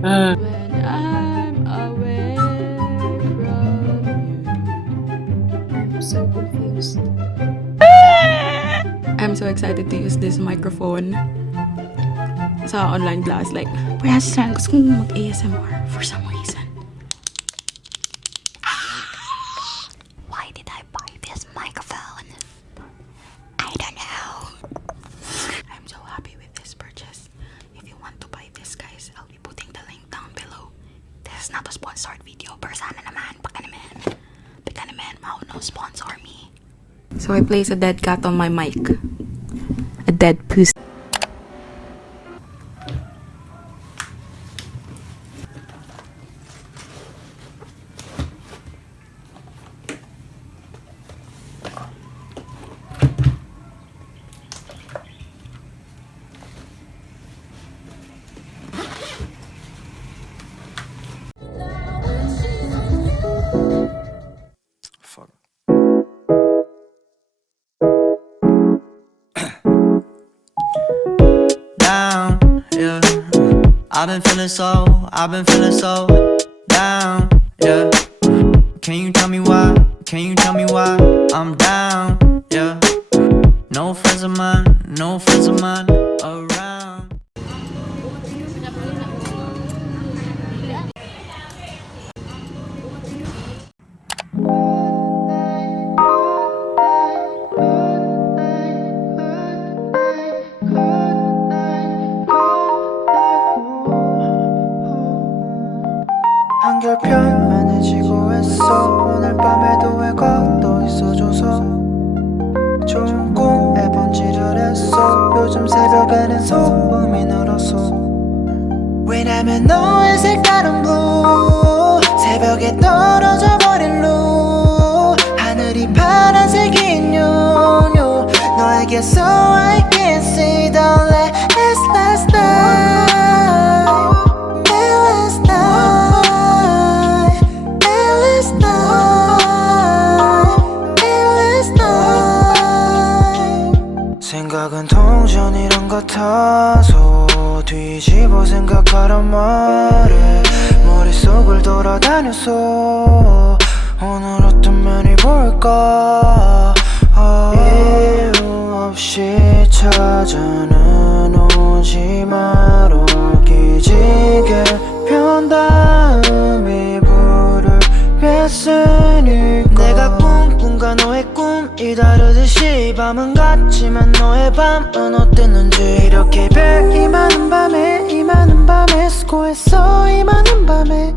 When I'm away from you, I'm so confused. I'm so excited to use this microphone sa online class. Like, gusto kong mag-ASMR for some reason. Why did I buy this microphone? I don't know. I'm so happy with this purchase. If you want to buy this, guys, I'll be putting the link down below. This is not a sponsored video, pero sana naman, baka naman, maono sponsor me. So I place a dead cat on my mic. A dead pussy. I've been feeling so down, yeah. Can you tell me why? I'm down, yeah. No friends of mine around. 한결 편안해지고 했어. 오늘 밤에도 왜 걷어 있어줘서 좋은 꿈에 번지를 했어. 요즘 새벽에는 소음이 늘었어. 왜냐면 너의 색다른 blue 새벽에 떨어져 버린 루 하늘이 파란색인 요요 너에게서 I can see the last night. 생각은 동전이란 같아서 뒤집어 생각하란 말에 머릿속을 돌아다녔어. 오늘 어떤 면이 볼까. 이유 없이 찾아는 오지 말어. 기지개 편 다음 이불을 뺐으니까. 내가 꿈꾼과 너의 꿈이 다르듯이 밤은 같지만 너의 밤은 어땠는지. 이렇게 별 이 많은 밤에 수고했어. 이 많은 밤에